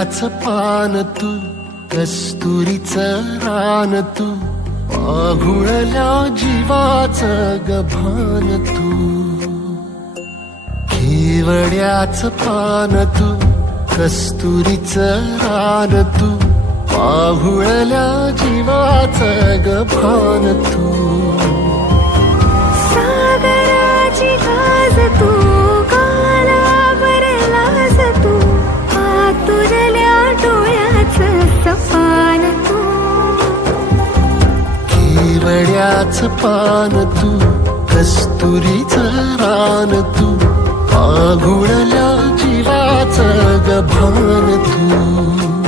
केवड्याच पान तू कस्तुरीच रान तू पाघुळल्या जीवाच गभान तू. खेवड्याच पान तू कस्तुरीच रान तू आघुळल्या जीवाच गभान तू. केवड्याच पान तू कस्तुरीच रान तू आघुळल्या जीवाच गभान तू.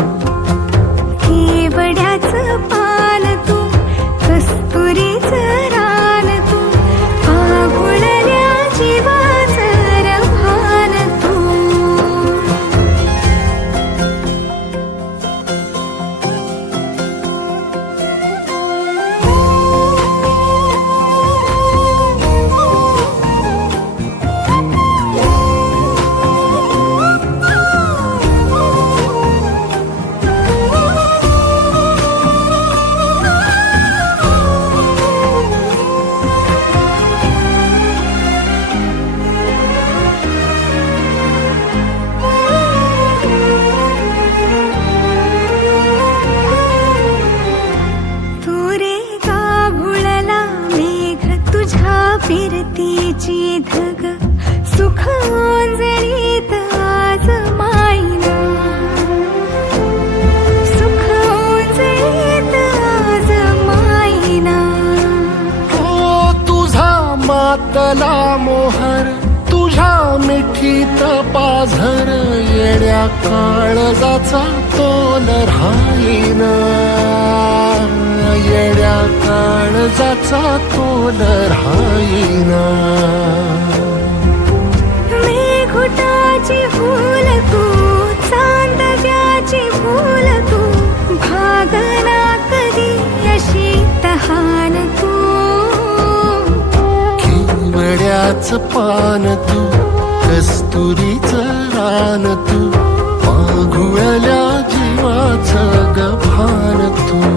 मातला मोहर तुझ्या मिठीत पाझर येड्या काळजाचा तोल राहीन. येड्या काळजाचा तोल राहीना. केवड्याच पान तू कस्तुरीच रान तू मागुळल्या जीवाच गभान तू.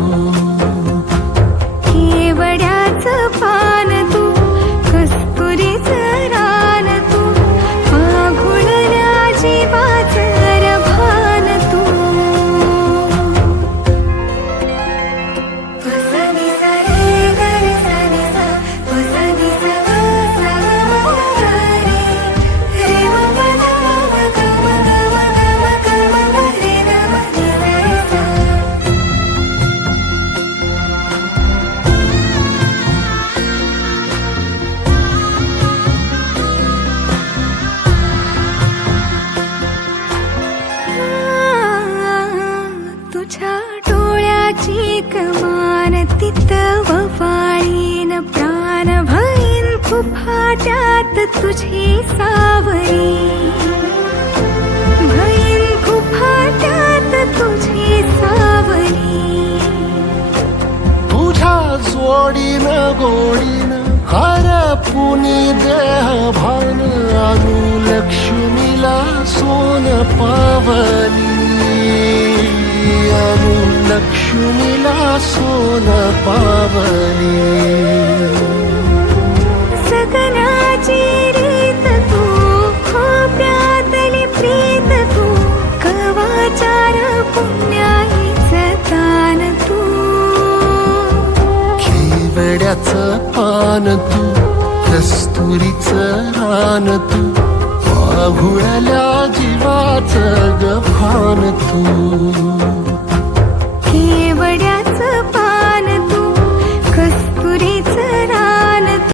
फाट्यात तुझी सावरी. भईन कुफाट्यात तुझी सावरी. तुझ्या जोडीन गोडीन हर पुनी देह भान अनु लक्ष्मीला सोन पावली. अनु लक्ष्मीला सोन पावली. केवड्याच पान तू कस्तुरीच रान तू पाहुळल्या जीवाच गफान तू.